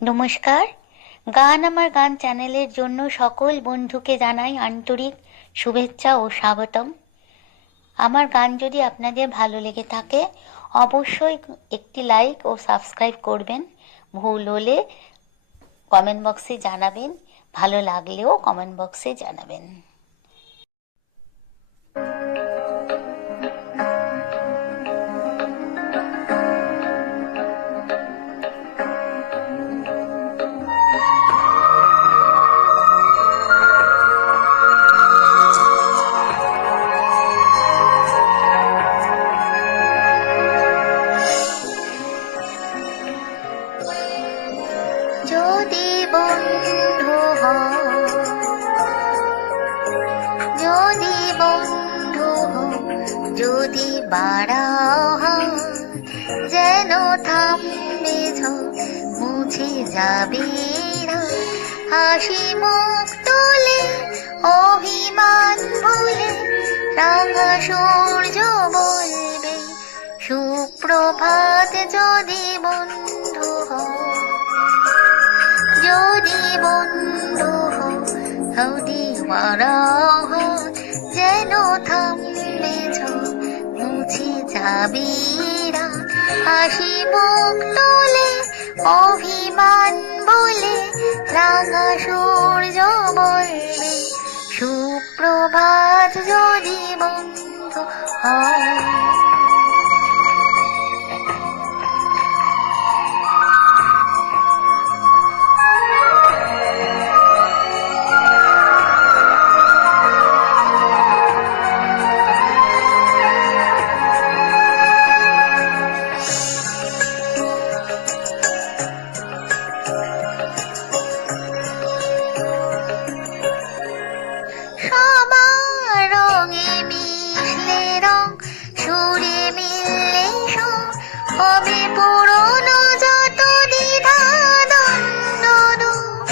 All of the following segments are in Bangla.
নমস্কার। গান আমার গান চ্যানেলের জন্য সকল বন্ধুকে জানাই আন্তরিক শুভেচ্ছা ও স্বাগতম। আমার গান যদি আপনাদের ভালো লেগে থাকে অবশ্যই একটি লাইক ও সাবস্ক্রাইব করবেন। ভুল হলে কমেন্ট বক্সে জানাবেন, ভালো লাগলেও কমেন্ট বক্সে জানাবেন। যদি বন্ধু হও, যদি বন্ধু হও, যদি বাড়াও হাত, যেন থামবে ঝড়, মুছে যাবে রাত। হাসি মুখ তুলে অভিমান ভুলে রাঙা সূর্য বলবে সুপ্রভাত। যদি বন্ধু হও, যদি বন্ধু হও, যদি বাড়াও হাত, যেন থামবে ঝড়, মুছে যাবে রাত। হাসি মুখ তুলে অভিমান বলে রাঙা সূর্য বলবে সুপ্রভাত। যদি বন্ধু হও, সবার রঙে মিশলে রং, সুরে মিললে সুর, হবে পুরনো যত দ্বিধা দ্বন্দ্ব দূর।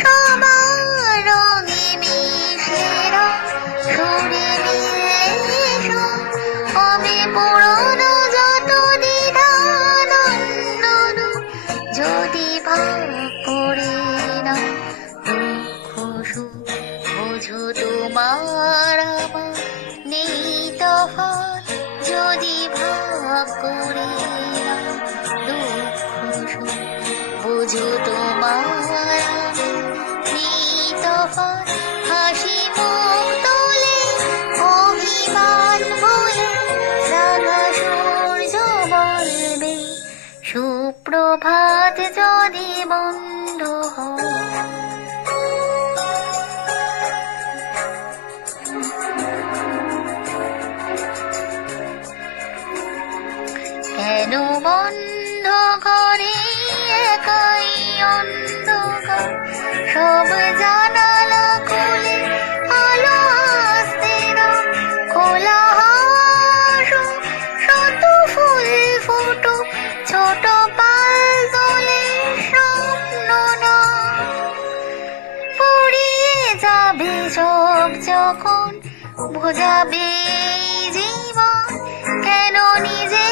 সবার রঙে মিশলে রং, সুরে মিললে সুর, হবে পুরনো যত দ্বিধা দ্বন্দ্ব দূর। যদি ভাগ করে নাও দুঃখ সুখ, বুঝো তোমার আমার নেই তফাৎ। যদি ভাগ করে নাও দুঃখ সুখ, বুঝো তোমার আমার নেই তফাৎ। হাসি মুখ তুলে অভিমান ভুলে রাঙা সূর্য বলবে সুপ্রভাত। যদি বন্ধু হও, কেন বন্ধ ঘরে একাই অন্ধকার, সব জানালা খুলে আলো আসতে দাও। খোলা হাওয়া শত ফুল ফুটো, ছোট পাল তোলে স্বপ্ন না। ফুরিয়ে যাবে সব যখন বোঝাবে জীবন, কেন নিজে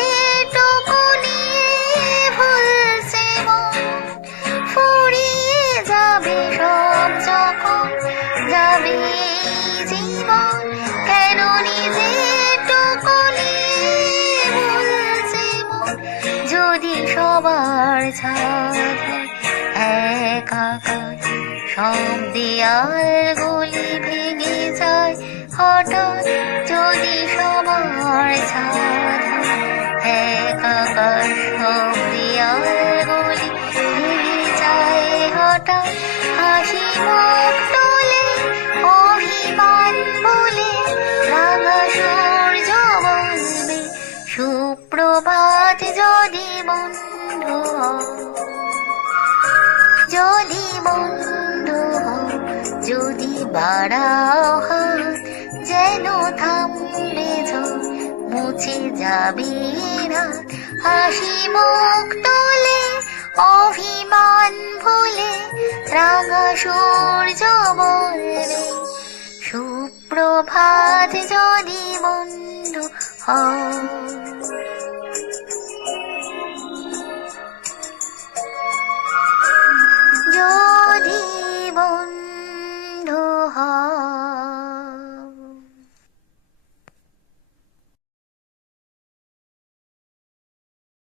টুকু নিয়ে ভুলছে মন। ফুরিয়ে যাবে সব যখন যাবে জীবন, কেন নিজে টুকু নিয়ে ভুলছে মন। যদি সবার ছাদ একাকার, সব দেয়ালগুলি ভেঙে যায় হঠাৎ। যদি সবার ছাদ একাকার, সব দেয়ালগুলি ভেঙে যায় হঠাৎ। হাসি মুখ তুলে অভিমান বলে রাঙা সূর্য বলবে সুপ্রভাত। যদি বন্ধু হও, যদি বন্ধু হও, যদি বাড়াও হাত, যেন থামবে ঝড়, মুছে যাবে রাত। হাসি মুখ তুলে অভিমান ভুলে রাঙা সূর্য বলবে সুপ্রভাত। যদি বন্ধু হও।